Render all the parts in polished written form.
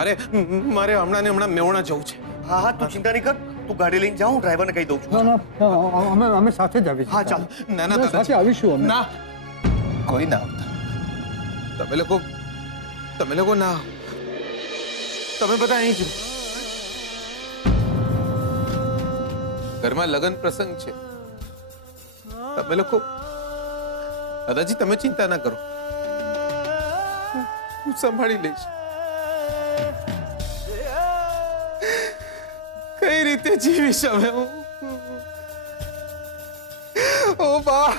મારે મારે હમણાં ને હમણાં મેવણા જવું છે. હા હા, તું ચિંતા નહીં કર. તું ગાડી લઈને જાઉં, ડ્રાઈવરને કહી દઉં છું. ના ના અમે સાથે જ આવીશું. હા ચાલ. ના ના સાથે દાદાજી, આવીશું અમે. ના કોઈ ના આવતા. તમે લોકો ના આવો. તમે બધા અહીં જ રહો. ઘરમાં લગ્ન પ્રસંગ છે. તમે લોકો દાદાજી તમે ચિંતા ના કરો, હું સંભાળી લઈશ. કઈ રીતે જીવીશ હવે હું? ઓ બા,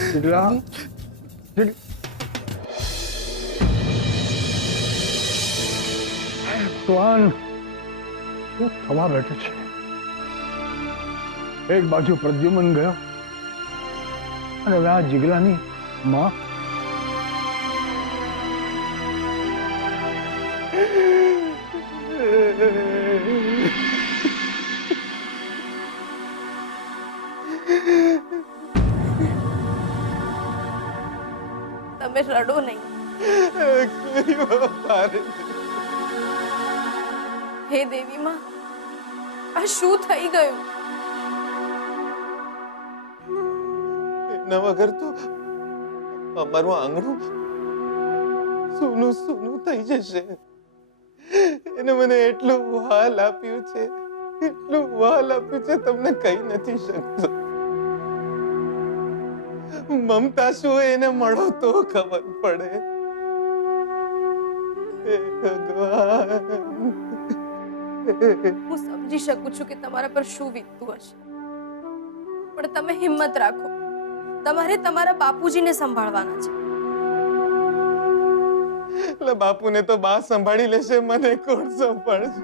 શીતલા, શ્વાન શું થવા બેઠું છે? એક બાજુ પ્રદ્યુમન ગયો અને હવે આ જીગલાની માં. તમે રડો નહીં. હે દેવી માં, આ શું થઈ ગયું? એના વગર તો અમારું આંગણું સૂનું સૂનું થઈ જશે. એને મને એટલું વહાલ આપ્યું છે, એટલું વહાલ આપ્યું છે, તમને કહી નથી શકતો. મમતા શું એને મળો તો ખબર પડે. હે ભગવાન. હું સમજી શકું છું કે તમારા પર શું વીતતું હશે, પણ તમે હિંમત રાખો. તમારે તમારા બાપુજીને સંભાળવાના છે. એટલે બાપુને તો બા સંભાળી લેશે, મને કોણ સંભાળશે?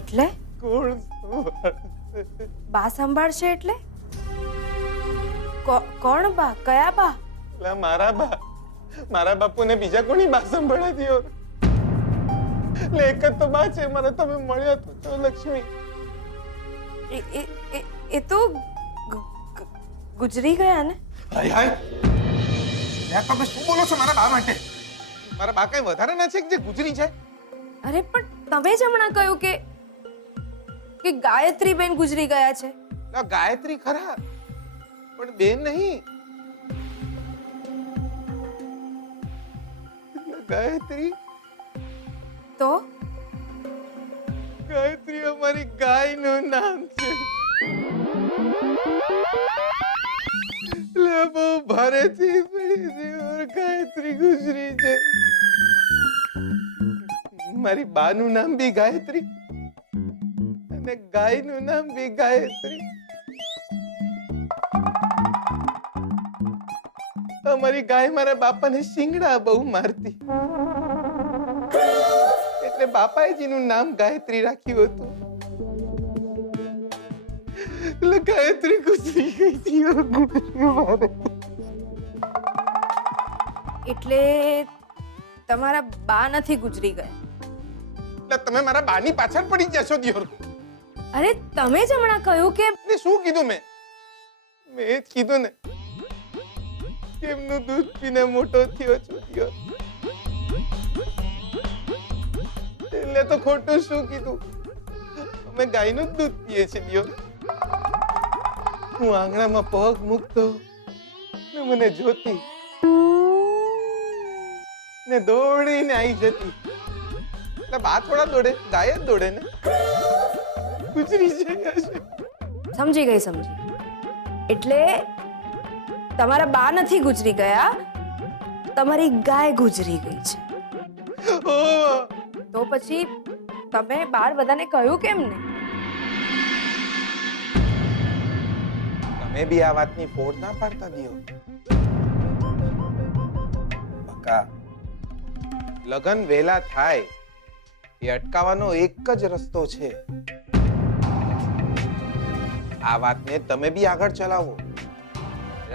એટલે કોણ સંભાળશે? બા સંભાળશે એટલે કોણ બા? કયા બા? એટલે મારા બા. મારા બાપુને બીજા કોની બા સંભાળે દિયો? એટલે એક જ તો બા છે મને. તમે મળ્યા તો લક્ષ્મી. એ તો ગુજરી ગયા ને. હાય હાય, યાર તમે શું બોલો છો મારા બા માટે? મારા બા કઈ વધારે ના છે કે જે ગુજરી જાય? અરે પણ તમે જ હમણાં કહ્યું કે ગાયત્રી બેન ગુજરી ગયા છે. ગાયત્રી ખરા, પણ બેન નહીં. ગાયત્રી તો ગાયત્રી અમારી ગાયનું નામ છે. એટલે બહુ ભારેથી પડી છે. ગાયત્રી ગુજરી છે. મારી બાનું નામ બી ગાયત્રી અને ગાયનું નામ બી ગાયત્રી. અમારી ગાય મારા બાપાને શિંગડા બહુ મારતી, એટલે બાપાએ જેનું નામ ગાયત્રી રાખ્યું હતું. એટલે ગાયત્રી ગુજરી ગઈ હતી. એટલે તમારા બા નથી ગુજરી ગયા? એટલે તમે મારા બાની પાછળ પડી જશો દિયોર. અરે તમે જ હમણાં કહ્યું કે શું કીધું મેં? મેં જ કીધું ને, કેમનું દૂધ પીને મોટો થયો છું દિયોર. એટલે તો ખોટું શું કીધું? અમે ગાયનું જ દૂધ પીએ છીએ દિયોર. હું આંગણામાં પગ મૂકતો ને મને જોતી ને દોડીને આવી જતી. એટલે બા થોડા દોડે, ગાય જ દોડે ને. ગુજરી જાય છે. સમજી ગઈ. એટલે તમારા બા નથી ગુજરી ગયા, તમારી ગાય ગુજરી ગઈ છે. તો પછી તમે બાર બધાને કહ્યું કેમ ને? તમે બી આ વાતની ફોડ ના પાડતા દિયો. બકા, લગન વેલા થાય એ અટકાવવાનો એક જ રસ્તો છે. આ વાતને તમે બી આગળ ચલાવો.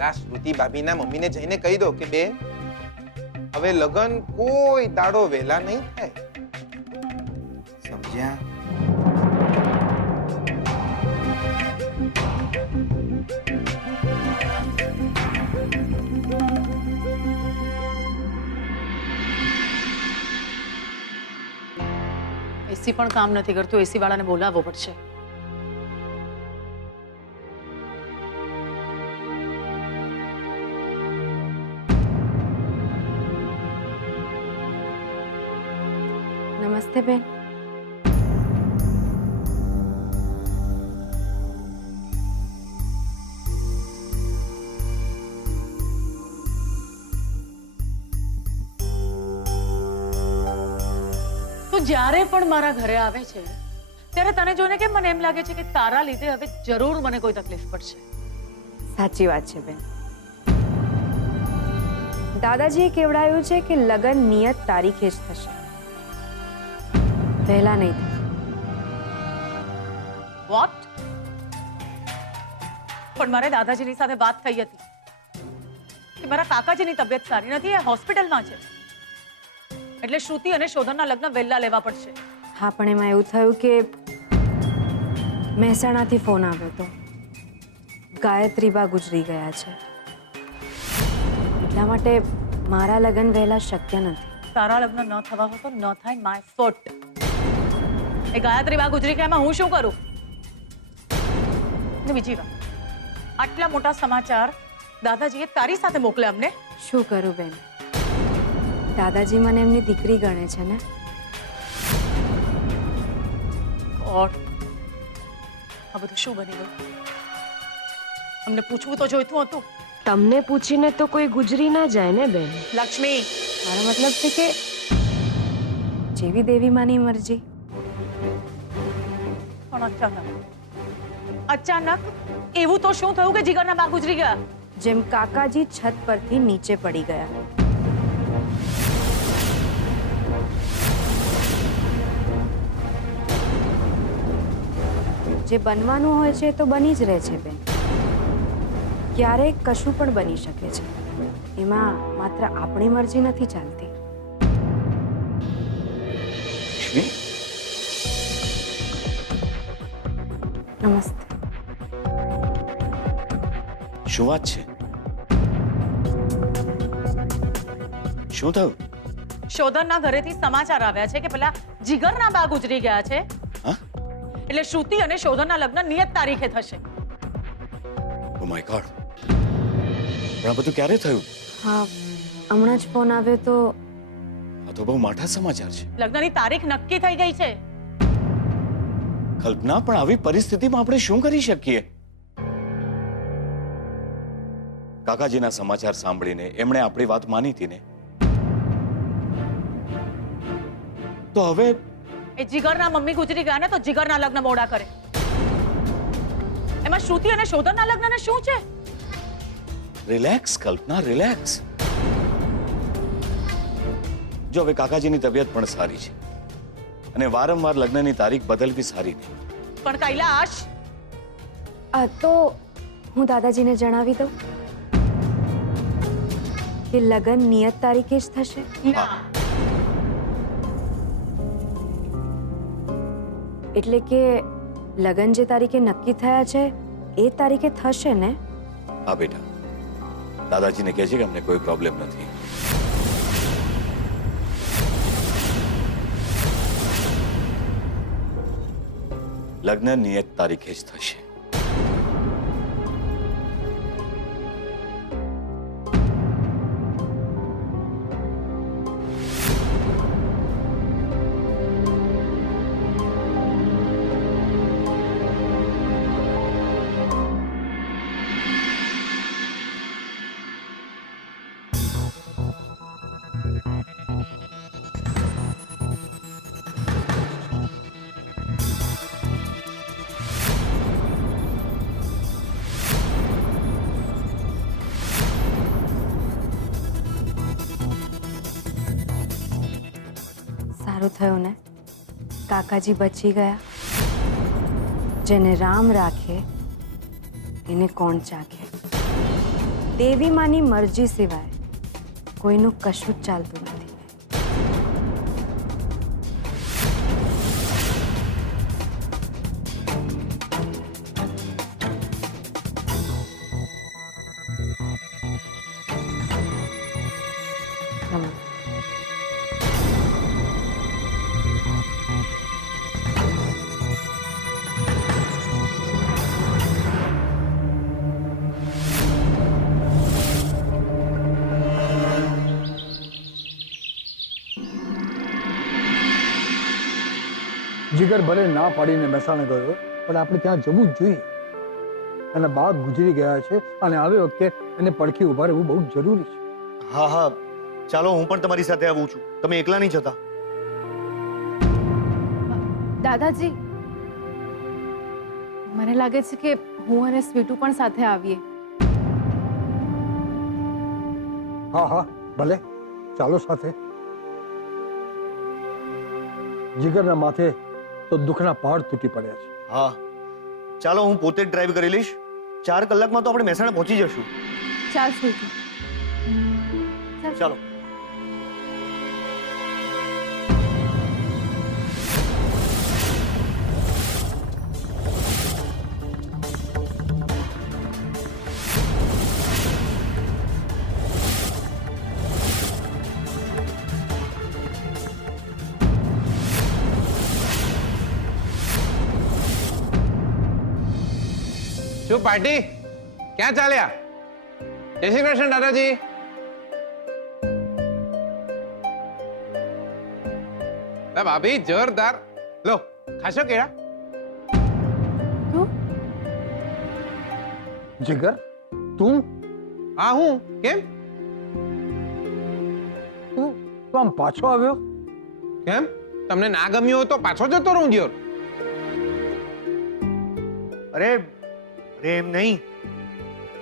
આ શ્રુતિ ભાભીના મમ્મીને જઈને કહી દો કે બેન, હવે લગન કોઈ દાડો વેલા નહીં થાય. સમજ્યા? એસી પણ કામ નથી કરતું, એસી વાળાને બોલાવવો પડશે. નમસ્તે બેન. તું જ્યારે પણ મારા ઘરે આવે છે ત્યારે તને જોઈને કેમ મને એમ લાગે છે કે તારા લીધે હવે જરૂર મને કોઈ તકલીફ પડશે. સાચી વાત છે બેન. દાદાજીએ કેવડાયું છે કે લગ્ન નિયત તારીખે જ થશે, પહેલા નહીં થાય. વોટ? પણ મારે દાદાજીની સાથે વાત થઈ હતી કે મારા કાકાજીની તબિયત સારી નથી, એ હોસ્પિટલમાં છે, એટલે શ્રુતિ અને શોધનના લગ્ન વહેલા લેવા પડશે. હા, પણ એમાં એવું થયું કે મહેસાણાથી ફોન આવ્યો હતો. ગાયત્રીબા ગુજરી ગયા છે, એટલા માટે મારા લગ્ન વહેલા શક્ય નથી. તારા લગ્ન ન થવા હોય તો ન થાય, માય ફોટ. એ ગાયત્રીબા ગુજરી ગયા એમાં હું શું કરું? અને બીજી વાત, આટલા મોટા સમાચાર દાદાજીએ તારી સાથે મોકલ્યા અમને. શું કરું બેન, દાદાજી મને એમની દીકરી ગણે છે ને. ગોડ, આ બધું શું બની ગયું? અમને પૂછવું તો જોઈતું હતું. તમને પૂછીને તો કોઈ ગુજરી ના જાય ને બેન. લક્ષ્મી, મારો મતલબ છે કે જેવી દેવી માની મરજી. પણ અચાનક એવું તો શું થયું કે જીગરના બા ગુજરી ગયા? જેમ કાકાજી છત પરથી નીચે પડી ગયા. જે બનવાનું હોય છે એ તો બની જ રહે છે બેન. ક્યારેક કશું પણ બની શકે છે, એમાં માત્ર આપણી મરજી નથી ચાલતી. લક્ષ્મી, નમસ્તે. શું વાત છે? શું થયું? શોધનના ઘરેથી સમાચાર આવ્યા છે કે પેલા જીગરના બા ગુજરી ગયા છે, હા? એટલે શ્રુતિ અને શોધનના લગ્ન નિયત તારીખે થશે. ઓ માય ગોડ, પણ આ બધું ક્યારે થયું? હા, હમણાં જ ફોન આવ્યો તો. આ તો બહુ માઠા સમાચાર છે. લગ્નની તારીખ નક્કી થઈ ગઈ છે. કલ્પના, પણ આવી પરિસ્થિતિમાં આપણે શું કરી શકીએ? કાકાજીના સમાચાર સાંભળીને એમણે આપણી વાત માની હતી ને, તો હવે એ જીગરના મમ્મી ગુજરી ગયા ને તો જીગરના લગ્ન મોડા કરે. એમાં શ્રુતિ અને શોધનના લગ્નને શું છે? રિલેક્સ કલ્પના, રિલેક્સ. જો હવે કાકાજીની તબિયત પણ સારી છે અને વારંવાર લગ્નની તારીખ બદલવી સારી નહીં. પણ કૈલાશ, તો હું દાદાજીને જણાવી દઉં કે લગ્ન નિયત તારીખે જ થશે. ના, એટલે કે લગ્ન જે તારીખે નક્કી થયા છે એ તારીખે થશે ને? હા બેટા, દાદાજીને કહેજે કે અમને કોઈ પ્રોબ્લેમ નથી. લગ્ન નિયત તારીખે જ થશે. સારું થયું ને, કાકાજી બચી ગયા. જેને રામ રાખે એને કોણ ચાખે. દેવી માની મરજી સિવાય કોઈનું કશું જ ચાલતું નથી. જીગર ભલે ના પાડીને મહેસાણા ગયો, પણ આપણે ત્યાં જવું જ જોઈએ. અને બા ગુજરી ગયા છે અને આવી વખતે એને પડખી ઉભા રહેવું બહુ જ જરૂરી છે. હા હા, ચાલો હું પણ તમારી સાથે આવું છું. તમે એકલા નહીં જતા. દાદાજી, મને લાગે છે કે હું અને સ્વીટુ પણ સાથે આવીએ. હા હા ભલે, ચાલો સાથે. જીગરના માથે તો દુઃખના પહાડ તૂટી પડ્યા છે. હા, ચાલો હું પોતે જ ડ્રાઈવ કરી લઈશ. 4 કલાકમાં તો આપણે મહેસાણા પહોંચી જશું. ચાલ સ્વીટુ. ચાલો. શું પાર્ટી? ક્યાં ચાલ્યા? જય શ્રી કૃષ્ણ દાદાજી. ભાભી જોરદાર. લો ખાશો કેળા? જીગર, તું હા હું. કેમ તું તું આમ પાછો આવ્યો? કેમ તમને ના ગમ્યું હોય તો પાછો જતો રહું દિયોર. અરે અરે એમ નહીં,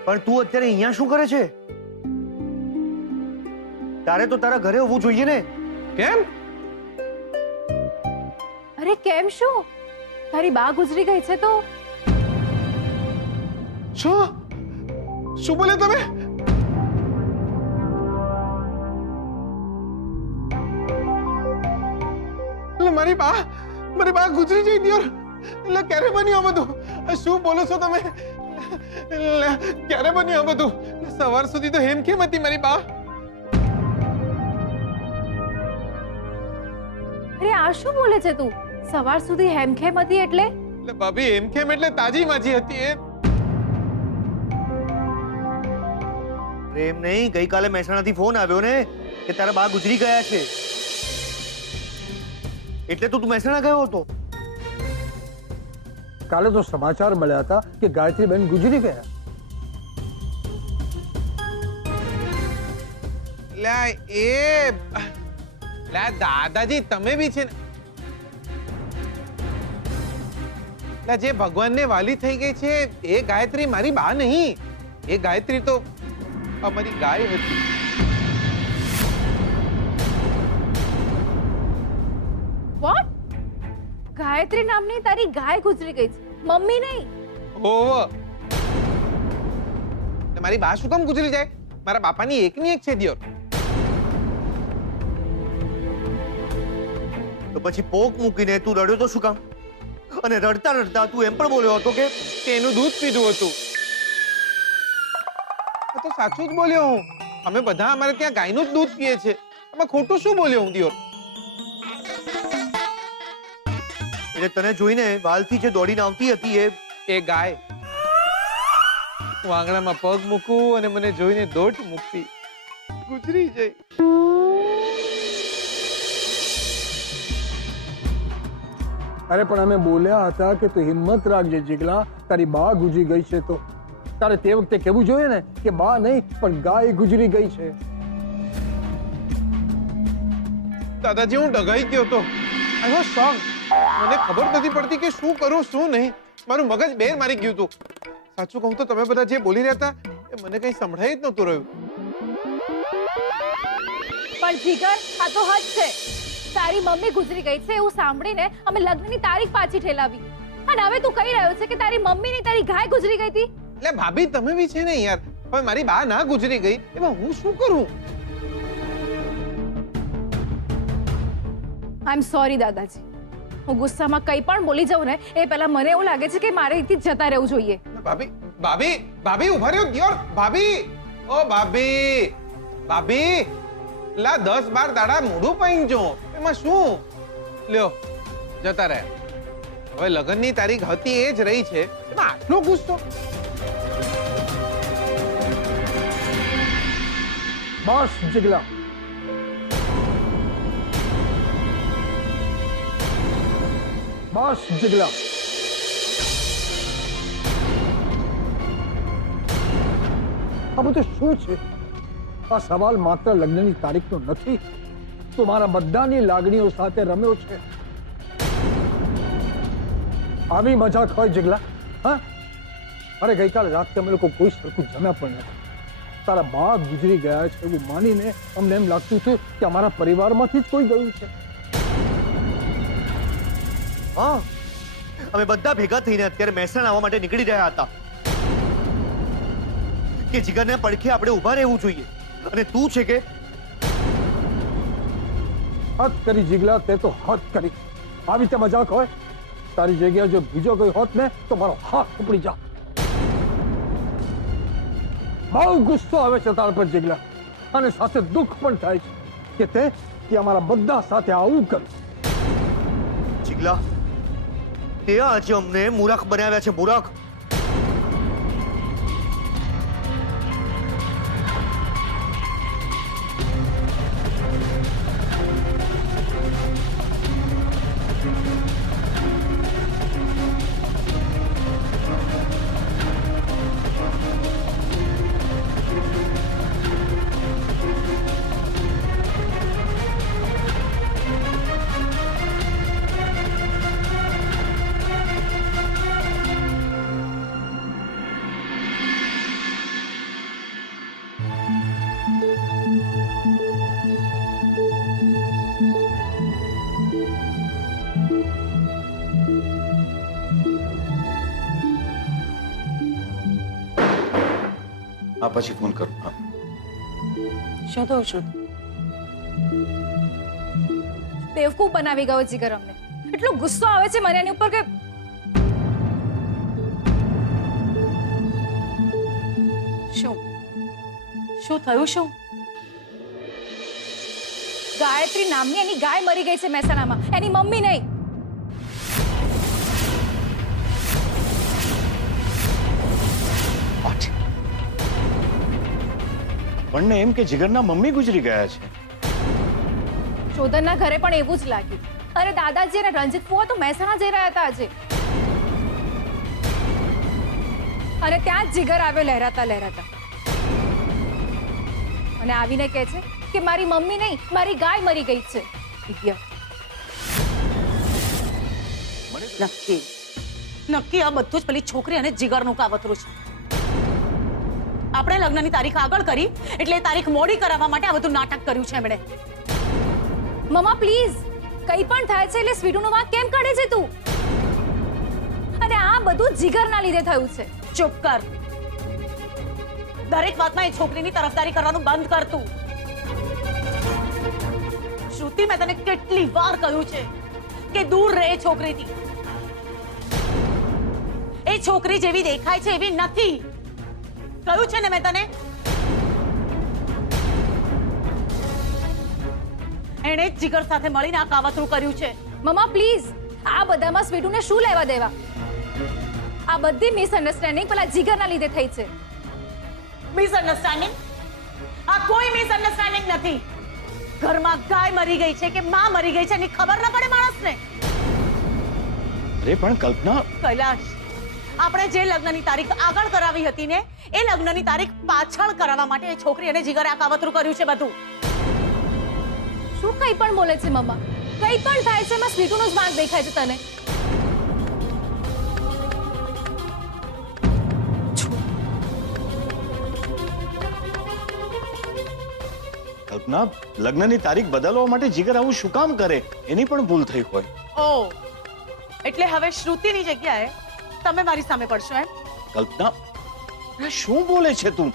પણ તું અત્યારે અહીંયા શું કરે છે? તારે તો તારા ઘરે હોવું જોઈએ ને. કેમ? અરે કેમ શું? તારી બા ગુજરી ગઈ છે તો શું બોલે તમે? એટલે મારી બા ગુજરી જઈ દિયોર. એટલે ક્યારે બન્યું આ બધું? શું બોલો છો તમે? એટલે ક્યારે બન્યું આ બધું? સવાર સુધી તો હેમ કેમ હતી મારી બા? અરે આ શું બોલે છે તું? સવાર સુધી હેમખેમ હતી એટલે? એટલે ભાભી હેમખેમ એટલે તાજી માજી હતી એ. એમ નહીં, ગઈકાલે મહેસાણાથી ફોન આવ્યો ને કે તારા બા ગુજરી ગયા છે, એટલે તો તું મહેસાણા ગયો હતો. કાલે તો સમાચાર મળ્યા હતા કે ગાયત્રીબેન ગુજરી ગયા. દાદાજી તમે બી છે ને, જે ભગવાનને વાલી થઈ ગઈ છે એ ગાયત્રી મારી બા નહીં. એ ગાયત્રી તો અમારી ગાય હતી. વોટ? ગાયત્રી નામની તારી ગાય ગુજરી ગઈ છે, મમ્મી નહીં? ઓવ મારી બા શું કામ ગુજરી જાય? મારા બાપાની એકની એક છે દિયોર. તો પછી પોક મૂકીને તું રડ્યો તો શું કામ? અને રડતા રડતા તું એમ પણ બોલ્યો હતો કે એનું દૂધ પીધું હતું. તો સાચું જ બોલ્યો હું. અમે બધા અમારે ત્યાં ગાયનું જ દૂધ પીએ છે. આમાં ખોટું શું બોલ્યો હું દિયોર? એટલે તને જોઈને વાલથી જે દોડીને આવતી હતી એ ગાય. હું આંગણામાં પગ મૂકું અને મને જોઈને દોટ મૂકતી. ગુજરી જઈ. અરે પણ અમે બોલ્યા હતા કે તું હિંમત રાખજે જીગલા, તારી બા ગુજરી ગઈ છે તો તારે તે વખતે કહેવું જોઈએ ને કે બા નહીં પણ ગાય ગુજરી ગઈ છે. દાદાજી હું ડગાઈ ગયો તો. આઈ વોઝ શોક. મને ખબર નથી પડતી કે શું કરું શું નહીં. મારું મગજ બેર મારી ગયું હતું. સાચું કહું તો તમે બધા જે બોલી રહ્યા હતા એ મને કઈ સંભળાઈ જ નહોતું રહ્યું. પણ જીગર, આ તો હદ છે. તારી મમ્મી ગુજરી ગઈ છે એવું સાંભળીને અમે લગ્નની તારીખ પાછી ઠેલાવી, અને હવે તું કહી રહ્યો છે કે તારી મમ્મી ની તારી ગાય ગુજરી ગઈ હતી? એટલે ભાભી તમે બી છે ને યાર. હવે મારી બા ના ગુજરી ગઈ એમાં હું શું કરું? આઈ એમ સોરી દાદાજી. હું ગુસ્સામાં કંઈ પણ બોલી જાઉં ને એ પહેલા મને એવું લાગે છે કે મારે અહીંથી જતા રહેવું જોઈએ. ભાભી ઉભા રહ્યો દિયોર. ભાભી, ઓ ભાભી, ભાભી લા 10-12 દાડા મોઢું પૈંજો એમાં શું? લ્યો જતા રહ્યા. હવે લગ્નની તારીખ હતી એ જ રહી છે, એમાં આટલો ગુસ્સો? બસ જીગલા, બસ જીગલા, આ બધું શું છે? આ સવાલ માત્ર લગ્નની તારીખનો નથી, તો મારા બધાની લાગણીઓ સાથે રમ્યો છે. આવી મજાક હોય જીગલા? હા, અરે ગઈકાલે રાત્રે અમે લોકો કોઈ સરખું જમ્યા પણ નથી. તારા બા ગુજરી ગયા છે એવું માનીને અમને એમ લાગતું હતું કે અમારા પરિવારમાંથી જ કોઈ ગયું છે. હા, અમે બધા ભેગા થઈને અત્યારે મહેસાણા આવવા માટે નીકળી રહ્યા હતા કે જીગરને પડખે આપણે ઊભા રહેવું જોઈએ. અને તું છે કે હદ કરી જીગલા, તે તો હદ કરી. આવી રીતે મજાક હોય? તારી જગ્યાએ જો બીજો કોઈ હોત ને તો મારો હાથ ઉપડી જા. બહુ ગુસ્સો આવે છે તાર પર જીગલા, અને સાથે દુઃખ પણ થાય છે કે તે અમારા બધા સાથે આવું કર્યું. જીગલા, તે આજે અમને મૂરખ બનાવ્યા છે, મૂરખ. હા, પછી ફોન કરું. હા. શું થયું શ્રુતિ? બેવકૂફ બનાવી ગયો જીગર અમને. એટલો ગુસ્સો આવે છે મને એની ઉપર કે શું થયું? શું ગાયત્રી નામની એની ગાય મરી ગઈ છે મહેસાણામાં, એની મમ્મી નહીં. પણ એમ કે જીગરના મમ્મી ગુજરી ગયા છે. શોધનના ઘરે પણ એવું જ લાગ્યું. અરે દાદાજી અને રંજીત ફુવા તો મહેસાણા જઈ રહ્યા હતા આજે, અને ત્યાં જ જીગર આવ્યો લહેરાતા લહેરાતા, અને આવીને કહે છે કે મારી મમ્મી નહીં, મારી ગાય મરી ગઈ છે. નક્કી આ બધું જ પેલી છોકરી અને જીગરનું કાવતરું છે. આપણે લગ્નની તારીખ આગળ કરી એટલે એ તારીખ મોડી કરાવવા માટે આ બધું નાટક કર્યું છે એમણે. મમ્મા પ્લીઝ, કંઈ પણ થાય છે એટલે સ્વીટુનો વાંક કેમ કાઢે છે તું? અને આ બધું જીગરના લીધે થયું છે. ચૂપ કર. દરેક વાતમાં એ છોકરીની તરફદારી કરવાનું બંધ કર તું. શ્રુતિ, મેં તને કેટલી વાર કહ્યું છે કે દૂર રહે એ છોકરીથી. એ છોકરી જેવી દેખાય છે એવી નથી. કહ્યું છે ને મેં તને. એણે જ જીગર સાથે મળીને આ કાવતરું કર્યું છે. મમ્મા પ્લીઝ, આ બધામાં સ્વીટુને શું લેવા દેવા? આ બધી મિસઅન્ડરસ્ટેન્ડિંગ પેલા જીગરના લીધે થઈ છે. મિસઅન્ડરસ્ટેન્ડિંગ? આ કોઈ મિસઅન્ડરસ્ટેન્ડિંગ નથી. ઘરમાં ગાય મરી ગઈ છે કે માં મરી ગઈ છે એની ખબર ન પડે માણસને. અરે પણ કલ્પના, કૈલાશ, આપણે જે લગ્નની તારીખ આગળ કરાવી હતી ને એ લગ્નની તારીખ પાછળ કરાવવા માટે એ છોકરી અને જીગરે આ કાવતરું કર્યું છે બધું. શું કંઈ પણ બોલે છે મમ્મા? કંઈ પણ થાય છે એમાં સ્વીટુનો જ વાંક દેખાય છે તને. કલ્પના, લગ્નની તારીખ બદલવા માટે જીગર આવું શું કામ કરે? એની પણ ભૂલ થઈ હોય. ઓ, એટલે હવે શ્રુતિની જગ્યાએ તમે મારી સામે પડશો એમ? કલ્પના, આ શું બોલે છે તું?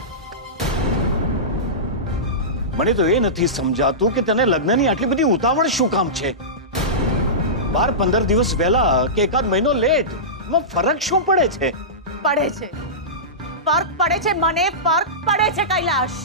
મને તો એ નથી સમજાતું કે તને લગ્નની આટલી બધી ઉતાવળ શું કામ છે? 12-15 દિવસ વહેલા કે એકાદ મહિનો લેટ, એમાં ફરક શું પડે છે? પડે છે. ફર્ક પડે છે, મને ફર્ક પડે છે કૈલાશ.